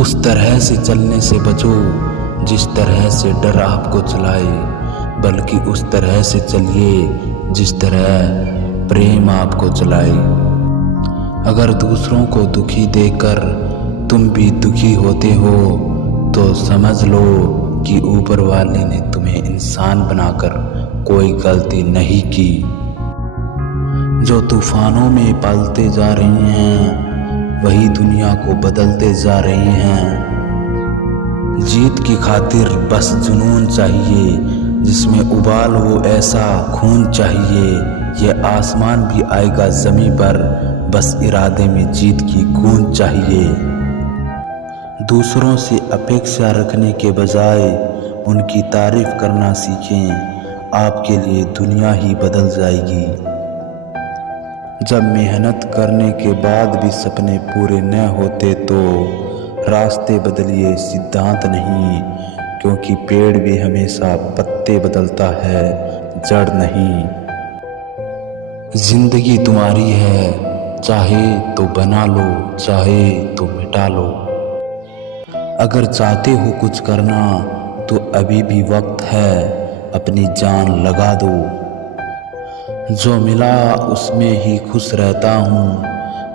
उस तरह से चलने से बचो जिस तरह से डर आपको चलाए, बल्कि उस तरह से चलिए जिस तरह प्रेम आपको चलाए। अगर दूसरों को दुखी देखकर तुम भी दुखी होते हो तो समझ लो कि ऊपर वाले ने तुम्हें इंसान बनाकर कोई गलती नहीं की। जो तूफानों में पलते जा रही हैं वही दुनिया को बदलते जा रही हैं। जीत की खातिर बस जुनून चाहिए, जिसमें उबाल हो ऐसा खून चाहिए। ये आसमान भी आएगा ज़मीं पर, बस इरादे में जीत की गूंज चाहिए। दूसरों से अपेक्षा रखने के बजाय उनकी तारीफ करना सीखें, आपके लिए दुनिया ही बदल जाएगी। जब मेहनत करने के बाद भी सपने पूरे न होते तो रास्ते बदलिए, सिद्धांत नहीं, क्योंकि पेड़ भी हमेशा पत्ते बदलता है, जड़ नहीं। जिंदगी तुम्हारी है, चाहे तो बना लो, चाहे तो मिटा लो। अगर चाहते हो कुछ करना तो अभी भी वक्त है, अपनी जान लगा दो। जो मिला उसमें ही खुश रहता हूँ,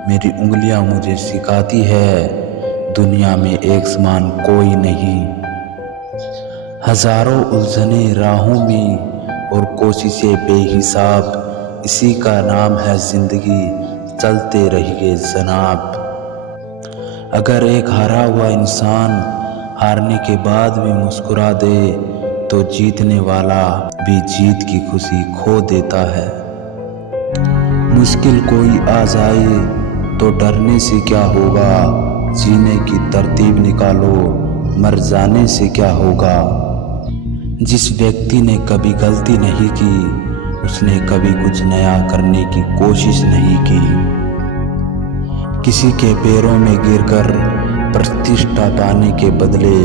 मेरी उंगलियाँ मुझे सिखाती है दुनिया में एक समान कोई नहीं। हजारों उलझने राहों में और कोशिशें बेहिसाब, इसी का नाम है जिंदगी, चलते रहिए जनाब। अगर एक हारा हुआ इंसान हारने के बाद भी मुस्कुरा दे तो जीतने वाला भी जीत की खुशी खो देता है। मुश्किल कोई आ जाए तो डरने से क्या होगा, जीने की तरतीब निकालो, मर जाने से क्या होगा। जिस व्यक्ति ने कभी गलती नहीं की उसने कभी कुछ नया करने की कोशिश नहीं की। किसी के पैरों में गिरकर प्रतिष्ठा पाने के बदले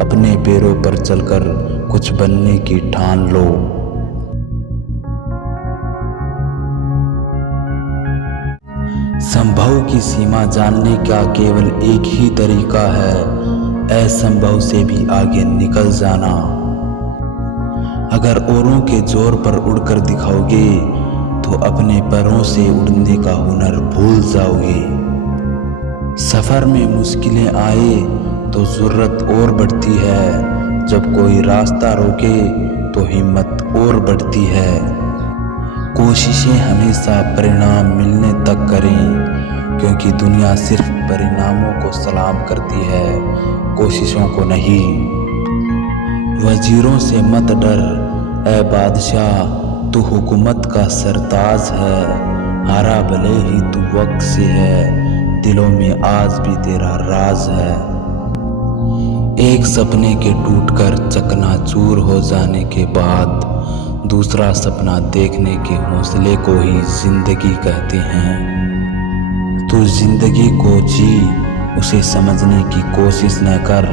अपने पैरों पर चलकर कुछ बनने की ठान लो। संभव की सीमा जानने का केवल एक ही तरीका है, असंभव से भी आगे निकल जाना। अगर औरों के जोर पर उड़कर दिखाओगे तो अपने पैरों से उड़ने का हुनर भूल जाओगे। सफर में मुश्किलें आए तो जरूरत और बढ़ती है, जब कोई रास्ता रोके तो हिम्मत और बढ़ती है। कोशिशें हमेशा परिणाम मिलने तक करें, क्योंकि दुनिया सिर्फ परिणामों को सलाम करती है, कोशिशों को नहीं। वजीरों से मत डर ए बादशाह, तू हुकूमत का सरताज है। हारा भले ही तू वक्त से है, दिलों में आज भी तेरा राज है। एक सपने के टूटकर चकनाचूर हो जाने के बाद दूसरा सपना देखने के हौसले को ही जिंदगी कहते हैं। तू जिंदगी को जी, उसे समझने की कोशिश न कर।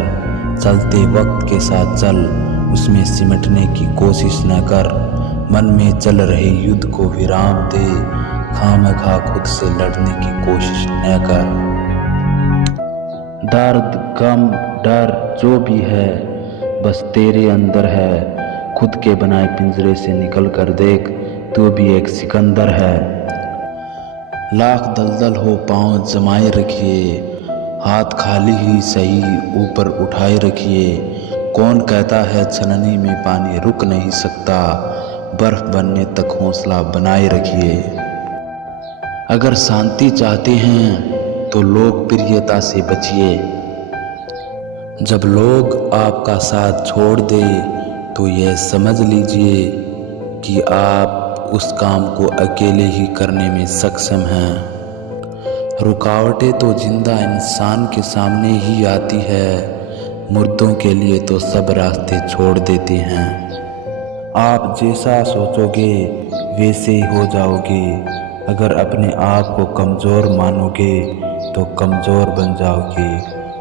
चलते वक्त के साथ चल, उसमें सिमटने की कोशिश न कर। मन में चल रहे युद्ध को विराम दे, खामखा खुद से लड़ने की कोशिश न कर। दर्द गम डर जो भी है बस तेरे अंदर है, खुद के बनाए पिंजरे से निकल कर देख, तू भी एक सिकंदर है। लाख दलदल हो पांव जमाए रखिए, हाथ खाली ही सही ऊपर उठाए रखिए। कौन कहता है छननी में पानी रुक नहीं सकता, बर्फ बनने तक हौसला बनाए रखिए। अगर शांति चाहते हैं तो लोकप्रियता से बचिए। जब लोग आपका साथ छोड़ दे तो यह समझ लीजिए कि आप उस काम को अकेले ही करने में सक्षम हैं। रुकावटें तो जिंदा इंसान के सामने ही आती है, मुर्दों के लिए तो सब रास्ते छोड़ देते हैं। आप जैसा सोचोगे वैसे ही हो जाओगे। अगर अपने आप को कमज़ोर मानोगे तो कमज़ोर बन जाओगे,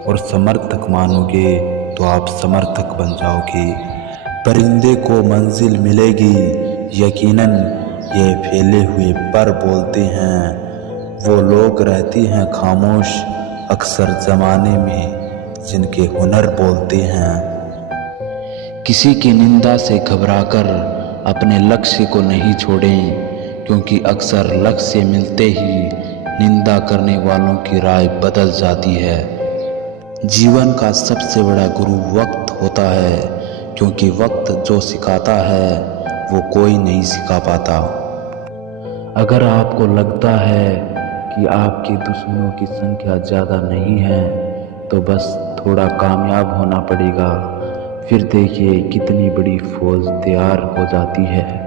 और समर्थक मानोगे तो आप समर्थक बन जाओगे। परिंदे को मंजिल मिलेगी यकीनन, ये फैले हुए पर बोलते हैं। वो लोग रहते हैं खामोश अक्सर ज़माने में जिनके हुनर बोलते हैं। किसी की निंदा से घबराकर अपने लक्ष्य को नहीं छोड़ें, क्योंकि अक्सर लक्ष्य मिलते ही निंदा करने वालों की राय बदल जाती है। जीवन का सबसे बड़ा गुरु वक्त होता है, क्योंकि वक्त जो सिखाता है वो कोई नहीं सिखा पाता। अगर आपको लगता है कि आपके दुश्मनों की संख्या ज़्यादा नहीं है तो बस थोड़ा कामयाब होना पड़ेगा, फिर देखिए कितनी बड़ी फौज तैयार हो जाती है।